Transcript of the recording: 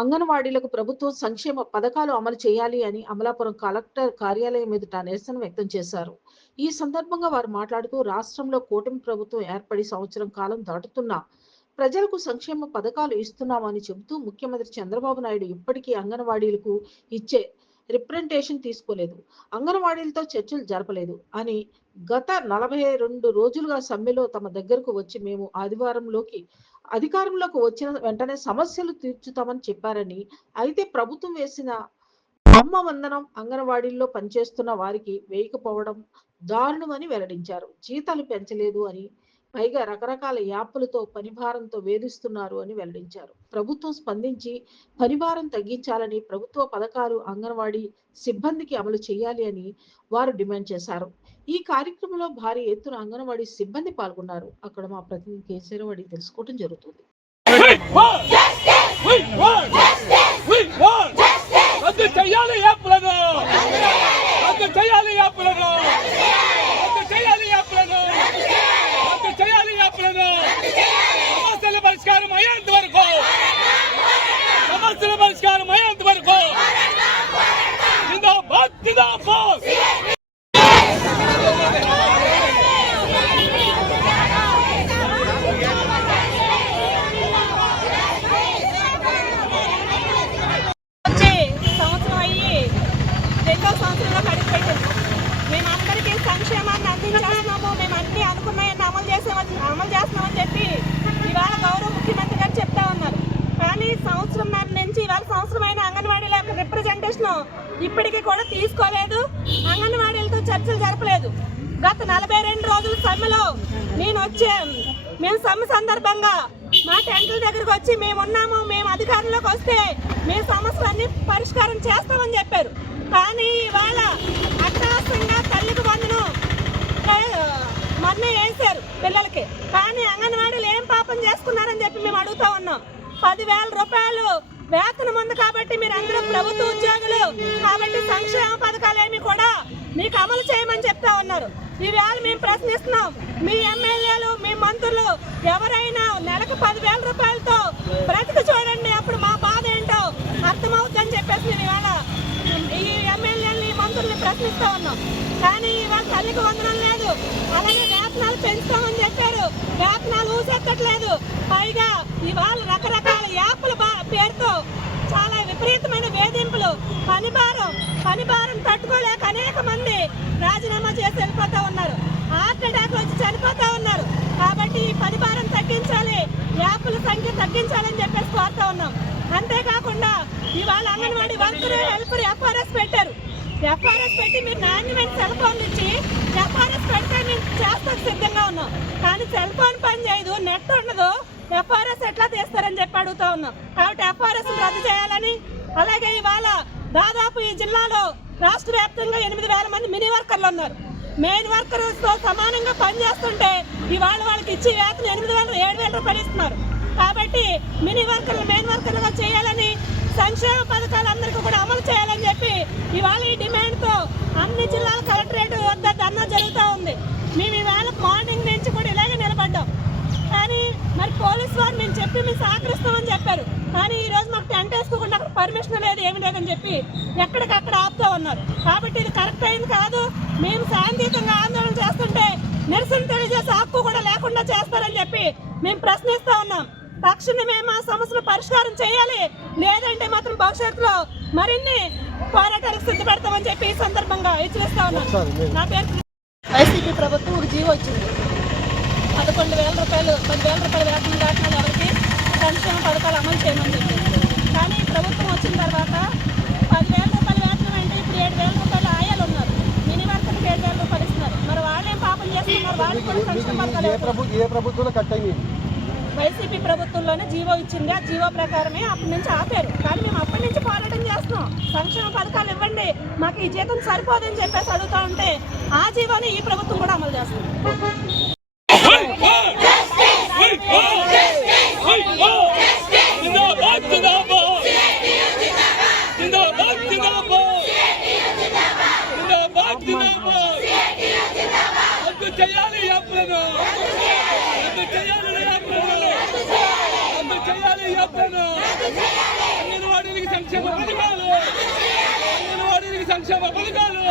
అంగన్వాడీలకు ప్రభుత్వం సంక్షేమ పథకాలు అమలు చేయాలి అని అమలాపురం కలెక్టర్ కార్యాలయం ఎదుట నిరసన వ్యక్తం చేశారు. ఈ సందర్భంగా వారు మాట్లాడుతూ రాష్ట్రంలో కూటమి ప్రభుత్వం ఏర్పడి సంవత్సరం కాలం దాటుతున్నా ప్రజలకు సంక్షేమ పథకాలు ఇస్తున్నామని చెబుతూ ముఖ్యమంత్రి చంద్రబాబు నాయుడు ఇప్పటికీ అంగన్వాడీలకు ఇచ్చే రిప్రజెంటేషన్ తీసుకోలేదు, అంగన్వాడీలతో చర్చలు జరపలేదు అని గత 42 రోజులుగా సమ్మెలో తమ దగ్గరకు వచ్చి మేము అధికారంలోకి వచ్చిన వెంటనే సమస్యలు తీర్చుతామని చెప్పారని, అయితే ప్రభుత్వం వేసిన అమ్మ వందనం అంగన్వాడీల్లో పనిచేస్తున్న వారికి వేయకపోవడం దారుణమని వెల్లడించారు. జీతాలు పెంచలేదు అని, పైగా రకరకాల యాప్లతో పనిభారంతో వేధిస్తున్నారు అని వెల్లడించారు. ప్రభుత్వం స్పందించి పనిభారం తగ్గించాలని, ప్రభుత్వ పథకాలు అంగన్వాడీ సిబ్బందికి అమలు చేయాలి అని వారు డిమాండ్ చేశారు. ఈ కార్యక్రమంలో భారీ ఎత్తున అంగన్వాడీ సిబ్బంది పాల్గొన్నారు. అక్కడ మా ప్రతినిధి కేసీఆర్ అడిగి తెలుసుకోవడం జరుగుతుంది. సంక్షేమాన్ని అందించేస్తున్నాము, మేము అన్ని అనుకున్నాయని అమలు చేస్తున్నామని చెప్పి ఇవాళ గౌరవ ముఖ్యమంత్రి గారు చెప్తా ఉన్నారు. కానీ సంవత్సరంన్నర నుంచి ఇవాళ సంవత్సరమైన అంగన్వాడీల యొక్క రిప్రజెంటేషన్ ఇప్పటికీ కూడా తీసుకోలేదు, అంగన్వాడీలతో చర్చలు జరపలేదు. గత 42 రోజుల సమ్మెలో మేము సమ్మె సందర్భంగా మా టెంట్ల దగ్గరకు వచ్చి మేమున్నాము, మేము అధికారంలోకి వస్తే మేము సమస్యలన్నీ పరిష్కారం చేస్తామని చెప్పారు. కానీ ఇవాళ అట్టహాసంగా తల్లికి వందనం మొన్నే వేశారు పిల్లలకి. కానీ అంగన్వాడీలు ఏం పాపం చేసుకున్నారని చెప్పి మేము అడుగుతా ఉన్నాం. 10,000 రూపాయలు వేతనం ఉంది కాబట్టి మీరందరూ ప్రభుత్వ ఉద్యోగులు కాబట్టి సంక్షేమ పథకాలేమి కూడా మీకు అమలు చేయమని చెప్తా ఉన్నారు. ఈవేళ మేము ప్రశ్నిస్తున్నాం, మీ ఎమ్మెల్యేలు మీ మంత్రులు ఎవరైనా నెలకు 10,000 రూపాయలతో బ్రతికి చూడండి, అప్పుడు మా బాధ ఏంటో అర్థమవుతుందని చెప్పేసి మేము ఇవాళ ఈ ఎమ్మెల్యేలని మంత్రుల్ని ప్రశ్నిస్తా ఉన్నాం. కానీ ఇవాళ తల్లికి వందనం లేదు, అలాగే వేతనాలు పెంచుతామని చెప్పారు, వేతనాలు ఊసెక్కట్లేదు. పైగా ఇవాళ రకరకాల యాప్ల పేరుతో చాలా విపరీతమైన వేధింపులు, పనిభారం తట్టుకోలేక అనేక మంది రాజీనామా చేసి వెళ్ళిపోతా ఉన్నారు, హార్ట్ అటాక్ వచ్చి చనిపోతా ఉన్నారు. కాబట్టి ఈ పనిభారం తగ్గించాలి, యాప్ల సంఖ్య తగ్గించాలని చెప్పేసి కోరుతా ఉన్నాం. అంతేకాకుండా ఇవాళ అంగన్వాడీ వర్కర్ హెల్పర్ ఎఫ్ఆర్ఎస్ పెట్టారు. ఎఫ్ఆర్ఎస్ పెట్టి మీరు నాణ్యమైన సెల్ ఫోన్ ఇచ్చి ఎఫ్ఆర్ఎస్ పెడితే మేము చేస్తాకు సిద్ధంగా ఉన్నాం. కానీ సెల్ ఫోన్ పని చేయదు, నెట్ ఉండదు, ఎఫ్ఆర్ఎస్ ఎట్లా తీస్తారని చెప్పి అడుగుతా ఉన్నాం. కాబట్టి ఎఫ్ఆర్ఎస్ రద్దు చేయాలని, అలాగే ఇవాళ దాదాపు ఈ జిల్లాలో రాష్ట్ర వ్యాప్తంగా 8,000 మంది మినీ వర్కర్లు ఉన్నారు. మెయిన్ వర్కర్స్ తో సమానంగా పనిచేస్తుంటే ఇవాళ వాళ్ళకి ఇచ్చి వేతనం 7,000 రూపాయలు ఇస్తున్నారు. కాబట్టి మినీ వర్కర్లు మెయిన్ వర్కర్లుగా చేయాలని, సంక్షేమ పథకాలు అందరికీ కూడా అమలు చేయాలని చెప్పి ఇవాళ ఈ డిమాండ్తో అన్ని జిల్లాల కలెక్టరేట్ వద్ద ధర్నా జరుగుతూ ఉంది. మేము ఇవాళ మార్నింగ్ నుంచి కూడా ఇలాగే నిలబడ్డాం. కానీ మరి పోలీసు వారు మేము సహకరిస్తామని చెప్పారు. కానీ ఈ రోజు మాకు టెంట్ వేసుకోకుండా అక్కడ పర్మిషన్ లేదు, ఏమి లేదని చెప్పి ఎక్కడికక్కడ ఆపుతూ ఉన్నారు. కాబట్టి ఇది కరెక్ట్ అయింది కాదు. మేము శాంతియుతంగా ఆందోళన చేస్తుంటే నిరసన తెలియజేసే హక్కు కూడా లేకుండా చేస్తారని చెప్పి మేము ప్రశ్నిస్తా ఉన్నాం. తక్షణమే మా సమస్యలు పరిష్కారం చేయాలి, లేదంటే మాత్రం భవిష్యత్తులో మరిన్ని పోరాటాలకు సిద్ధపడతామని చెప్పి ఈ సందర్భంగా హెచ్చరిస్తా ఉన్నాం. నా పేరు వైసీపీ ప్రభుత్వం ఒక జీవో వచ్చింది. 11,000 రూపాయలు 10,000 రూపాయల వేతనం దాటిన ఎవరికి సంక్షేమ పథకాలు అమలు చేయమని చెప్పి. కానీ ప్రభుత్వం వచ్చిన తర్వాత 10,000 రూపాయల వేతనం అంటే ఇప్పుడు 7,000 రూపాయల ఆయాలు ఉన్నారు, మినీ వర్కర్కి 7,000 రూపాయలు ఇస్తున్నారు. మరి వాళ్ళేం పాపం చేస్తున్నారు, వాళ్ళు కూడా సంక్షేమ పథకాలు. వైసీపీ ప్రభుత్వంలోనే జీవో ఇచ్చింది, ఆ జీవో ప్రకారమే అప్పటి నుంచి ఆపారు. కానీ మేము అప్పటి నుంచి పోరాటం చేస్తున్నాం, సంక్షేమ పథకాలు ఇవ్వండి, మాకు ఈ జీతం సరిపోదని చెప్పేసి అడుగుతా ఉంటే ఆ జీవోని ఈ ప్రభుత్వం కూడా అమలు చేస్తుంది. చేయాలి సంక్షేమ పథకాలు